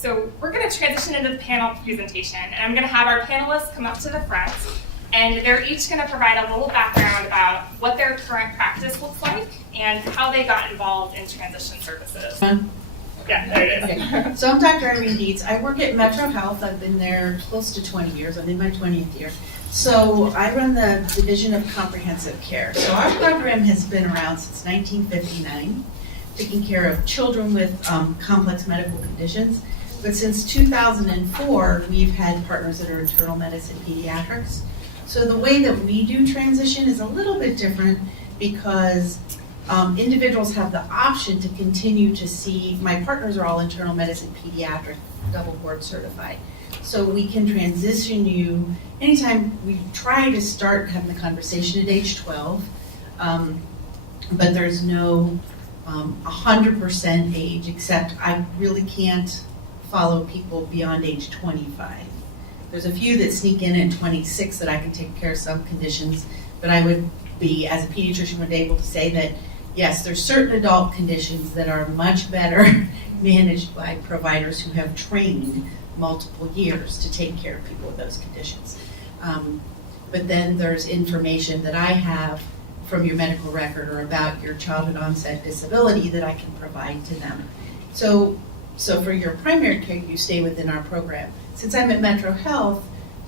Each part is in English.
So we're going to transition into the panel presentation, and I'm going to have our panelists come up to the front, and they're each going to provide a little background about what their current practice looks like and how they got involved in transition services. Yeah, there it is. Okay. So I'm Dr. Irene Dietz. I work at Metro Health. I've been there close to 20 years. I'm in my 20th year. So I run the Division of Comprehensive Care. So our program has been around since 1959, taking care of children with complex medical conditions. But since 2004, we've had partners that are internal medicine, pediatrics. So the way that we do transition is a little bit different because individuals have the option to continue to see, my partners are all internal medicine, pediatric, double board certified. So we can transition you anytime. We try to start having the conversation at age 12, but there's no 100% age, except I really can't follow people beyond age 25. There's a few that sneak in at 26 that I can take care of some conditions, but I would be, as a pediatrician, would be able to say that yes, there's certain adult conditions that are much better managed by providers who have trained multiple years to take care of people with those conditions. But then there's information that I have from your medical record or about your childhood onset disability that I can provide to them. So for your primary care, you stay within our program. Since I'm at Metro Health,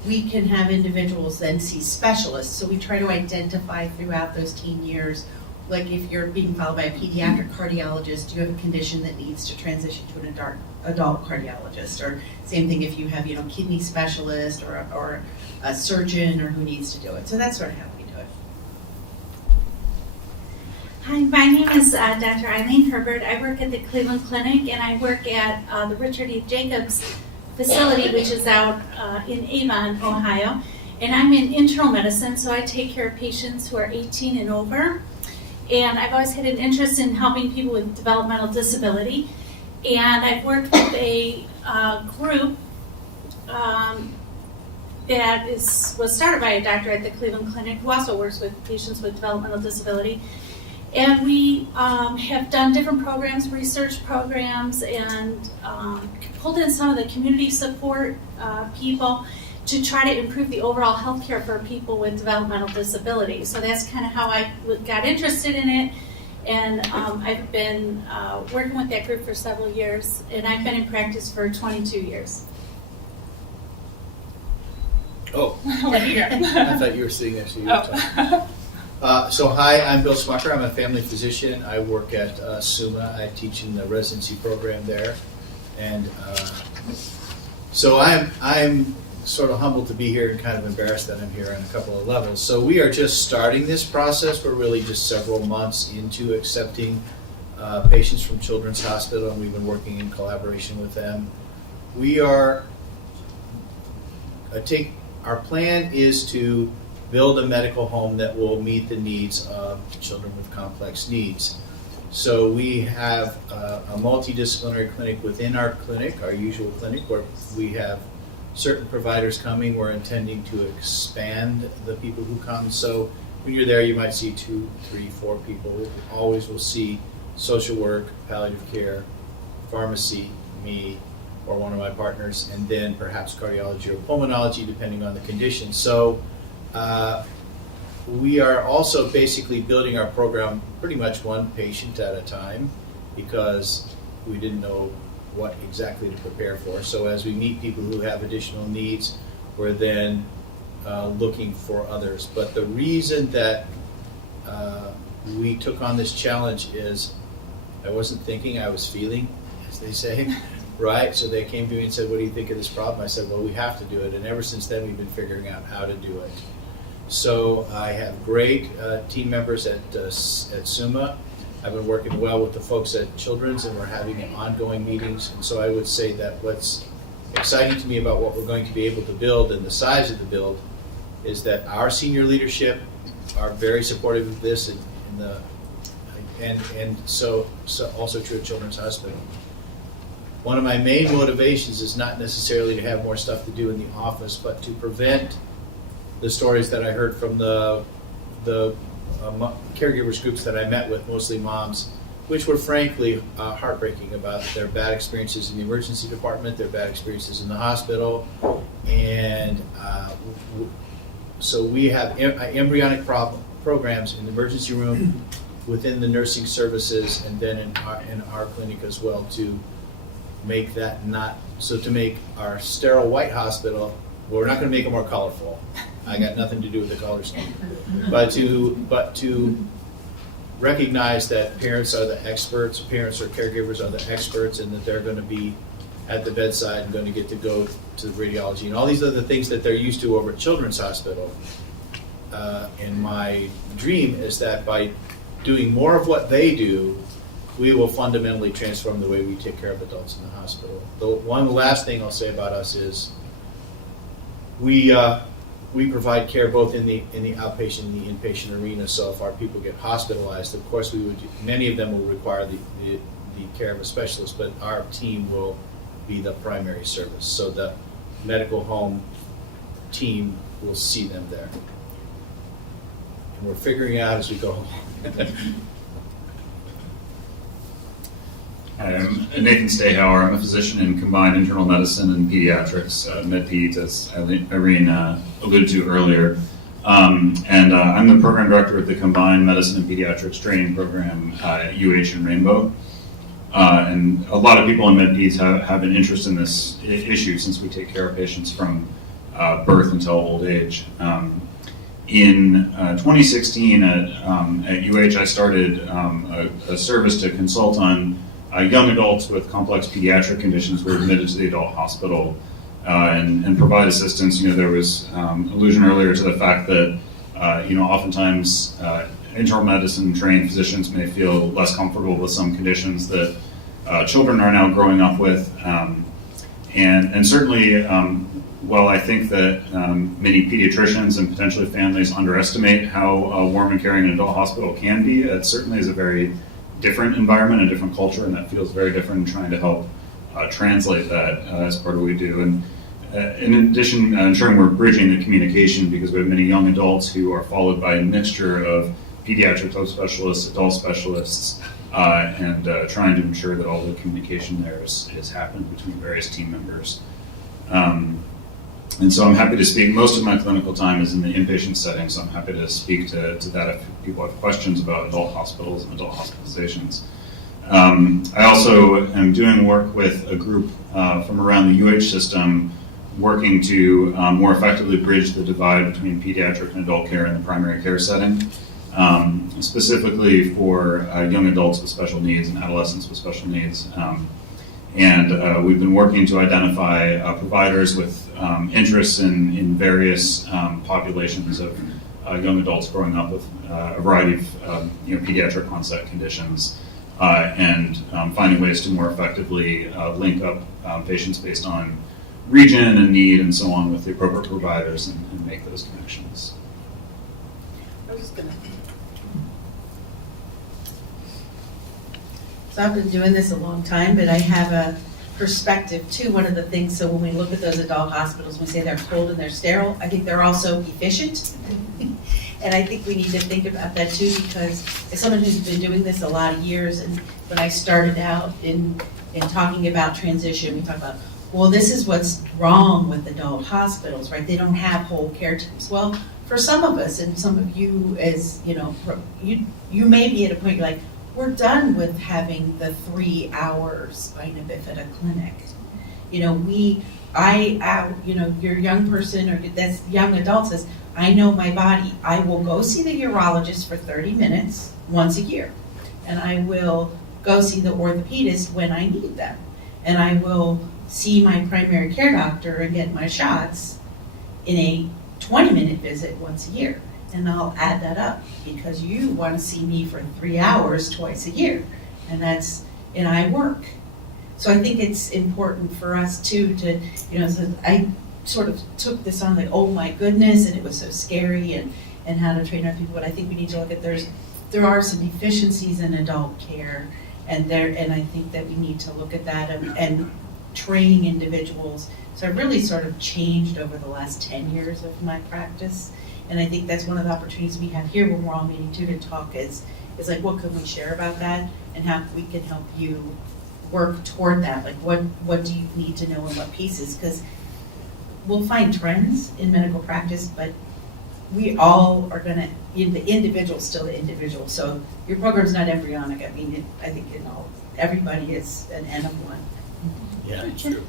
we can have individuals then see specialists. So we try to identify throughout those teen years, like if you're being followed by a pediatric cardiologist, you have a condition that needs to transition to an adult cardiologist, or same thing if you have, kidney specialist or a surgeon or who needs to do it. So that's sort of how we do it. Hi, my name is Dr. Eileen Herbert. I work at the Cleveland Clinic, and I work at the Richard E. Jacobs facility, which is out in Avon, Ohio. And I'm in internal medicine, so I take care of patients who are 18 and over. And I've always had an interest in helping people with developmental disability. And I've worked with a group that was started by a doctor at the Cleveland Clinic who also works with patients with developmental disability. And we have done different programs, research programs, and pulled in some of the community support people to try to improve the overall health care for people with developmental disabilities. So that's kind of how I got interested in it. And I've been working with that group for several years, and I've been in practice for 22 years. Oh, Olivia. I thought you were sitting next to you. So hi, I'm Bill Smucker. I'm a family physician. I work at SUMA. I teach in the residency program there. And so I'm sort of humbled to be here and kind of embarrassed that I'm here on a couple of levels. So we are just starting this process. We're really just several months into accepting patients from Children's Hospital, and we've been working in collaboration with them. We are, our plan is to build a medical home that will meet the needs of children with complex needs. So we have a multidisciplinary clinic within our clinic, our usual clinic, where we have certain providers coming. We're intending to expand the people who come. So when you're there, you might see 2, 3, 4 people. Always will see social work, palliative care, pharmacy, me, or one of my partners, and then perhaps cardiology or pulmonology, depending on the condition. So we are also basically building our program pretty much one patient at a time because we didn't know what exactly to prepare for. So as we meet people who have additional needs, we're then looking for others. But the reason that we took on this challenge is I wasn't thinking, I was feeling, as they say, right? So they came to me and said, what do you think of this problem? I said, well, we have to do it. And ever since then, we've been figuring out how to do it. So I have great team members at SUMA. I've been working well with the folks at Children's, and we're having ongoing meetings. And so I would say that what's exciting to me about what we're going to be able to build and the size of the build is that our senior leadership are very supportive of this, and so also true at Children's Hospital. One of my main motivations is not necessarily to have more stuff to do in the office, but to prevent the stories that I heard from the caregivers groups that I met with, mostly moms, which were frankly heartbreaking about their bad experiences in the emergency department, their bad experiences in the hospital, and so we have embryonic programs in the emergency room, within the nursing services, and then in our clinic as well, to make that to make our sterile white hospital, well, we're not going to make it more colorful. I got nothing to do with the color scheme, but to recognize that parents are the experts, parents or caregivers are the experts, and that they're going to be at the bedside and going to get to go to the radiology and all these other things that they're used to over at Children's Hospital. And my dream is that by doing more of what they do, we will fundamentally transform the way we take care of adults in the hospital. The one last thing I'll say about us is we provide care both in the outpatient and the inpatient arena. So if our people get hospitalized, of course many of them will require the care of a specialist, but our team will be the primary service. So the medical home team will see them there. And we're figuring it out as we go along. Hi, I'm Nathan Stahauer. I'm a physician in combined internal medicine and pediatrics, MedPeds, as Irene alluded to earlier. I'm the program director of the Combined Medicine and Pediatrics Training Program at UH and Rainbow. And a lot of people in MedPeds have an interest in this issue since we take care of patients from birth until old age. In 2016 at UH, I started a service to consult on young adults with complex pediatric conditions who were admitted to the adult hospital and provide assistance. There was allusion earlier to the fact that oftentimes internal medicine trained physicians may feel less comfortable with some conditions that children are now growing up with, and certainly. While I think that many pediatricians and potentially families underestimate how warm and caring an adult hospital can be, it certainly is a very different environment, a different culture, and that feels very different in trying to help translate that as part of what we do. And in addition, ensuring we're bridging the communication, because we have many young adults who are followed by a mixture of pediatric subspecialists, adult specialists, and trying to ensure that all the communication there is happening between various team members. And so I'm happy to speak. Most of my clinical time is in the inpatient setting, so I'm happy to speak to that if people have questions about adult hospitals and adult hospitalizations. I also am doing work with a group from around the UH system working to more effectively bridge the divide between pediatric and adult care in the primary care setting, specifically for young adults with special needs and adolescents with special needs. And we've been working to identify providers with interests in various populations of young adults growing up with a variety of pediatric onset conditions, and finding ways to more effectively link up patients based on region and need and so on with the appropriate providers and make those connections. So I've been doing this a long time, but I have a perspective too. One of the things, so when we look at those adult hospitals, we say they're cold and they're sterile. I think they're also efficient. And I think we need to think about that too, because as someone who's been doing this a lot of years, and when I started out in talking about transition, we talk about, well, this is what's wrong with adult hospitals, right? They don't have whole care teams. Well, for some of us, and some of you as, you may be at a point you're like, we're done with having the 3-hour spina bifida clinic. Your young person or that's young adult says, I know my body. I will go see the urologist for 30 minutes once a year. And I will go see the orthopedist when I need them. And I will see my primary care doctor and get my shots in a 20-minute visit once a year. And I'll add that up because you want to see me for 3 hours twice a year. And I work. So I think it's important for us too to, so I sort of took this on like, oh my goodness, and it was so scary and how to train our people. But I think we need to look at there are some efficiencies in adult care, and I think that we need to look at that and training individuals. So I really sort of changed over the last 10 years of my practice. And I think that's one of the opportunities we have here when we're all meeting too, to talk as is like, what can we share about that? And how we can help you work toward that, like what do you need to know and what pieces? Because we'll find trends in medical practice, but we all are gonna, the individual's still the individual. So your program's not embryonic. I mean, I think everybody is an N of one. Yeah, true.